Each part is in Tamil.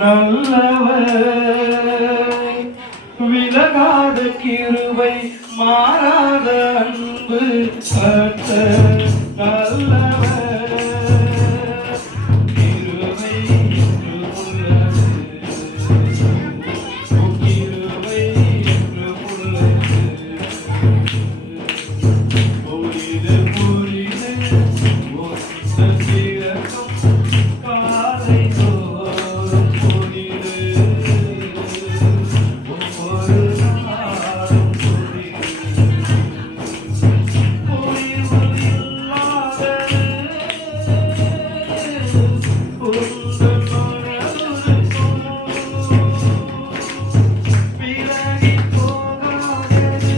நல்லவர் விலகாத கிருபை மாறாத அன்பு கர்த்தர் நல்லவர் கிருபை என்று உள்ளது கிருபை என்று உள்ளது புரிது புரிது காலை தோறும் புரிது ஒவ்வொரு நாளும் புரிவு இல்லாதது உந்தன் மனதுருக்கும் விலகி போகாதது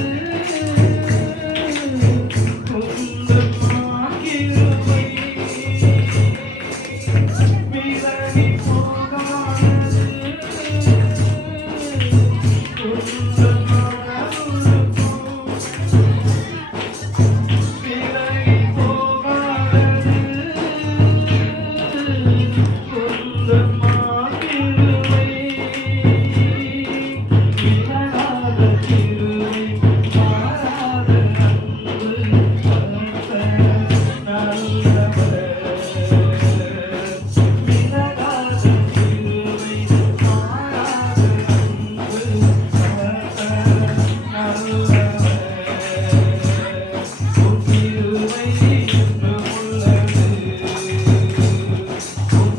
உந்தன் மாகிருபை விலகி போகாதது உந்தன் மனதுருக்கும் விலகி போகாதது உந்தன் மாகிருபை விலகாத கிருபை மாறாத அன்பு கர்த்தர் நல்லவர் விலகாத கிருபை மாறாத அன்பு கர்த்தர் நல்லவர் கிருபை என்று உள்ளது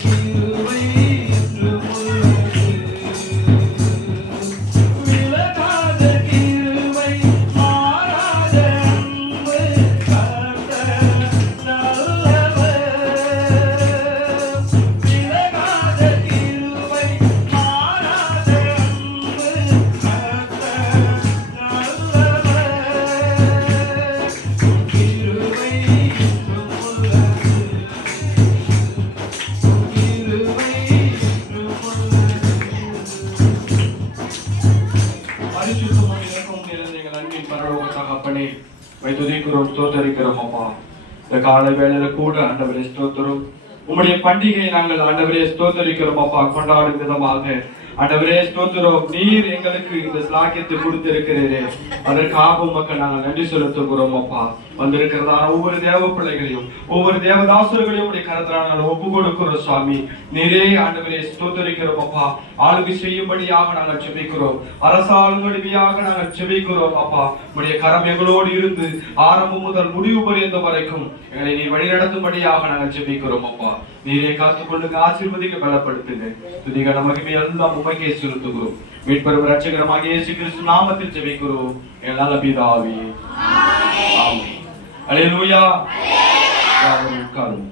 கிருபை என்று உள்ளது விலகாத கிருபை மாறாத அன்பு கர்த்தர் நல்லவர் விலகாத கிருபை மாறாத அன்பு கர்த்தர் நல்லவர் கிருபை என்று உள்ளது கிருபை என்று உள்ளது பரிசுத்தமும் இரக்கமும் நிறைந்த எங்கள் அன்பின் பரலோக தகப்பனே, உம்மை துதிக்கிறோம், ஸ்தோத்தரிக்கிறோம் அப்பா. இந்த கால வேளையில கூட ஆண்டவரே ஸ்தோத்திரம். உம்முடைய பண்டிகையை நாங்கள் ஆண்டவரே ஸ்தோத்தரிக்கிறோம் அப்பா. கொண்டாடும் விதமாக ஆண்டவரே ஸ்தோத்திரம். நீர் எங்களுக்கு இந்த ஸ்லாக்கியத்தை கொடுத்திருக்கிறீரே, அதற்காக உமக்கு நாங்கள் நன்றி செலுத்துகிறோம் அப்பா. வந்திருக்கிறதான ஒவ்வொரு தேவ பிள்ளைகளையும் ஒவ்வொரு தேவதாசர்களையும் உடைய கரத்தினால் நாங்கள் ஒப்பு கொடுக்கிறோம் சுவாமி. நீரே ஆண்டவரே ஸ்தோத்தரிக்கிறோம் அப்பா. ஆளுகை செய்யும்படியாக நாங்கள் ஜெபிக்கிறோம், அரசாளும்படியாக நாங்கள் ஜெபிக்கிறோம் அப்பா. உடைய கரம் எங்களோடு இருந்து ஆரம்பம் முதல் முடிவு பரியந்த வரைக்கும் எங்களை நீர் வழிநடத்தும்படியாக நாங்கள் ஜெபிக்கிறோம் அப்பா. நீரே காத்துக்கொண்டு ஆசீர்வதிக்க பலப்படுத்துங்க. துதிக நமக்கு எல்லாம் உமக்கே செலுத்துகிறோம். மீட்பெரும் இரட்சகருமாக இயேசு கிறிஸ்து நாமத்தில் ஜெபிக்கிறோம் எங்கள் நல்ல பிதாவே. ஆமென். அல்லேலூயா. உட்காருவோம்.